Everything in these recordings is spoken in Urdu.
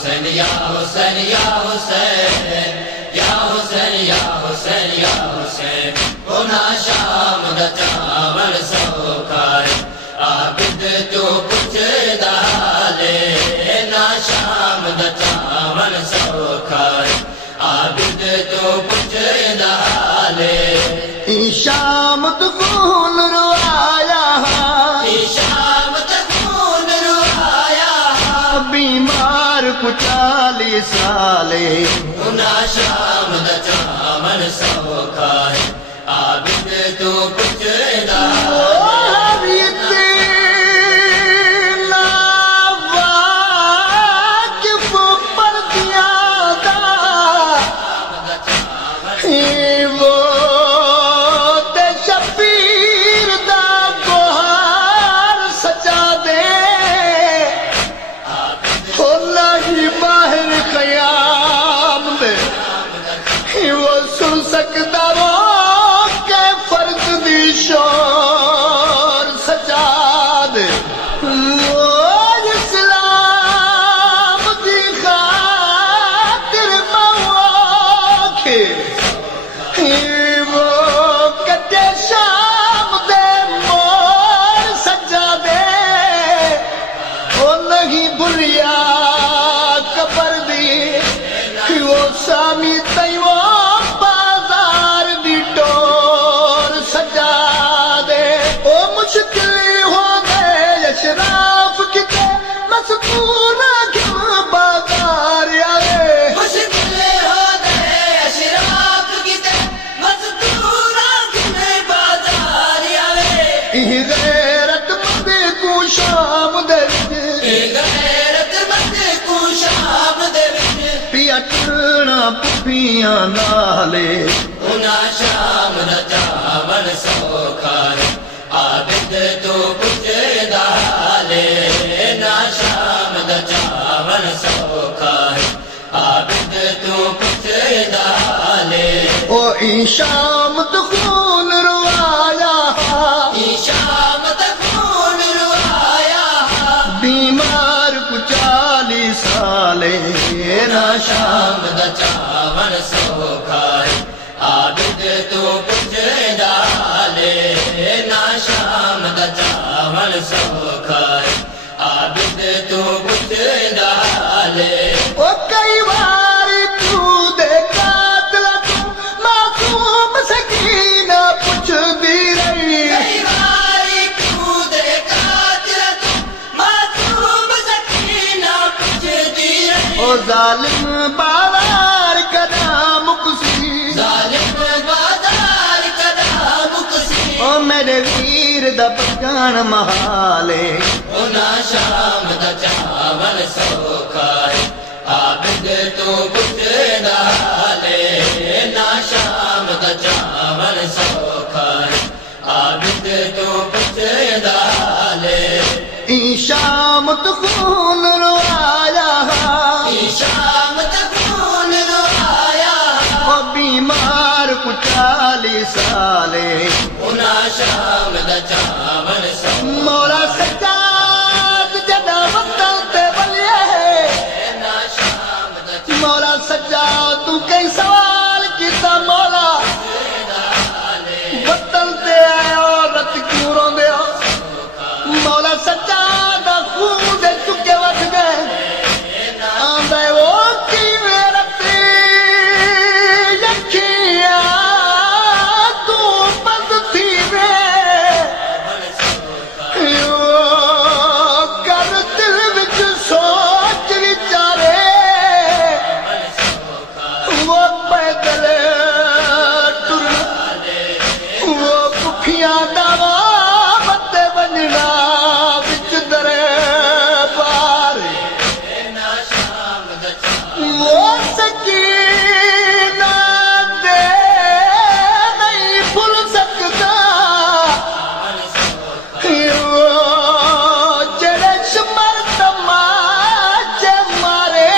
حسین یا حسین یا حسین یا حسین یا حسین یا حسین ہونا شام دا چاول سوکھار عابد تو پوچھدا لے نا شام دا چاول سوکھار عابد تو پوچھدا لے شام تو خون روایا شام تک خون روایا بیمار کو 40 سالے ہونا شام دا چاول سوکھار عابد تو پوچھدا پپیاں نالے ہونا شام دا چاول سوکھار عابد تو پوچھدا لے نا شام دا چاول سوکھار عابد تو پوچھدا لے او شام تو خون روایا شام تک خون روایا بیمار کو 40 سالے نا شام دا چاول سوکھار عابد تو پوچھدا لے نا شام دا چاول سوکھار عابد تو پوچھدا لے او کئی بار تو دے قاتل تو معصوم سکینہ پوچھدی رہی کئی بار تو دے قاتل تو معصوم سکینہ پوچھدی رہی او ظالم بازار کدا مکسی ظالم بازار کدا مکسی او میرے ویر دا پکان محالے ہونا شام دا چاول سوکھار عابد تو پوچھدا لے نا شام دا چاول سوکھار عابد تو پوچھدا لے شام تو خون روایا شام تک خون روایا او بیمار کو 40 سالے ہونا شام دا چاول سوکھار مولا سجاد جدا وطن تے بلیے نا شام دا مولا سجاد تو کئی سوال کیتا مولا وطن تے آیا رت کیوں رو دیا مولا سجاد خون دے چکے وٹ گئے آندے وہ کی میرتی یکیاں تو بند تھی کر دل وچ سوچ وچارے وہ پیدل ٹر وہ بکھیاں دوا بتے بننا وچ درے پار وہ سکینہ دے نہیں بھول سکتا جڑے شمر تماچے مارے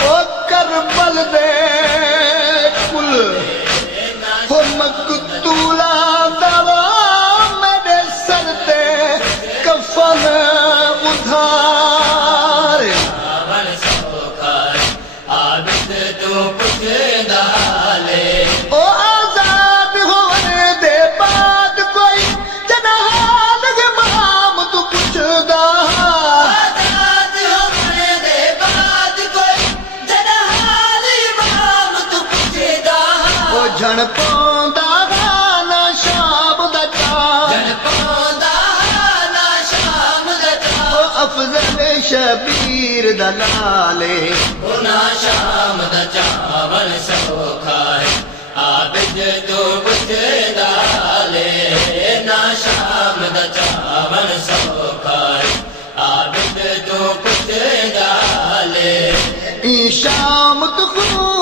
او کربل دے کل ہو مقتولا دوا میرے سر تے کفن ادھار شبیر دلالے گنا شام دا چاول سوکھا ہے عابد تو کچھ ڈالے نا شام دا چاول سوکھا ہے عابد تو کچھ ڈالے شام تو